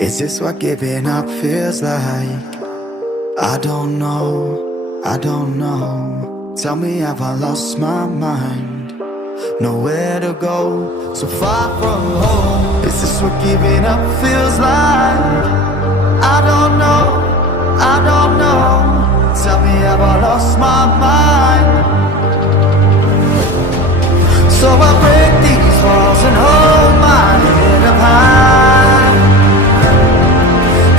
Is this what giving up feels like? I don't know, I don't know. Tell me, have I lost my mind? Nowhere to go, so far from home. Is this what giving up feels like? I don't know, I don't know. Tell me, have I lost my mind? So I break these walls and hold my head up high,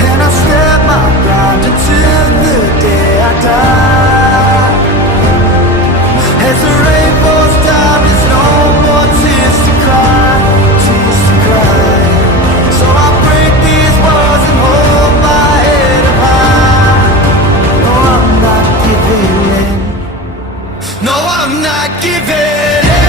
and I step my ground until the day I die. As the rain falls down, there's no more tears to cry, tears to cry. So I break these walls and hold my head up high. No, I'm not giving in. No, I'm not giving in.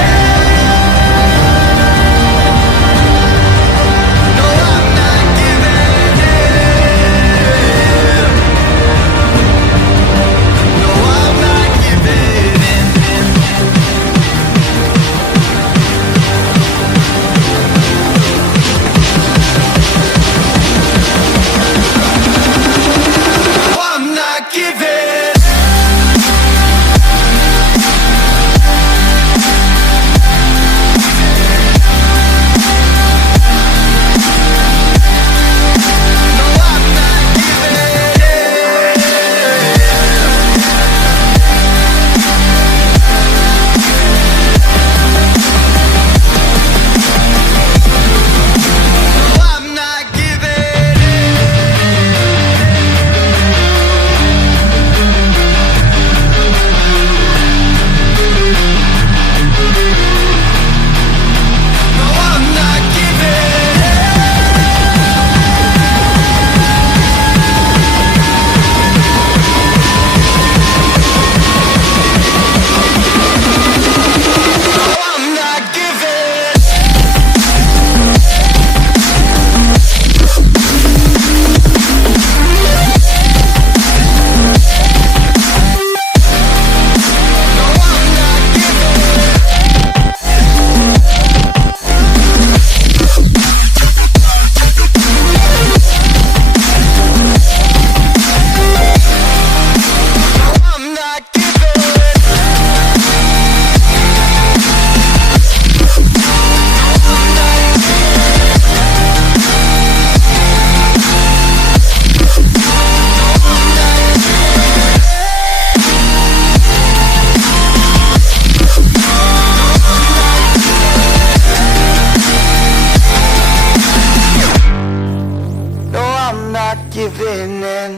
Giving in.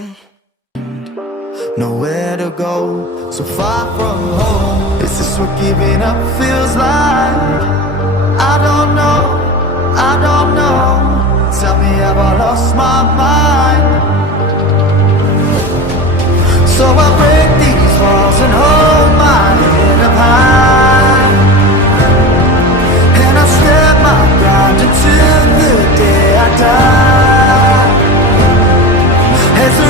Nowhere to go, so far from home. Is this what giving up feels like? I don't know, I don't know. Tell me, have I lost my mind? So I break these walls and hold my head up high, and I step my ground until the day I die. As the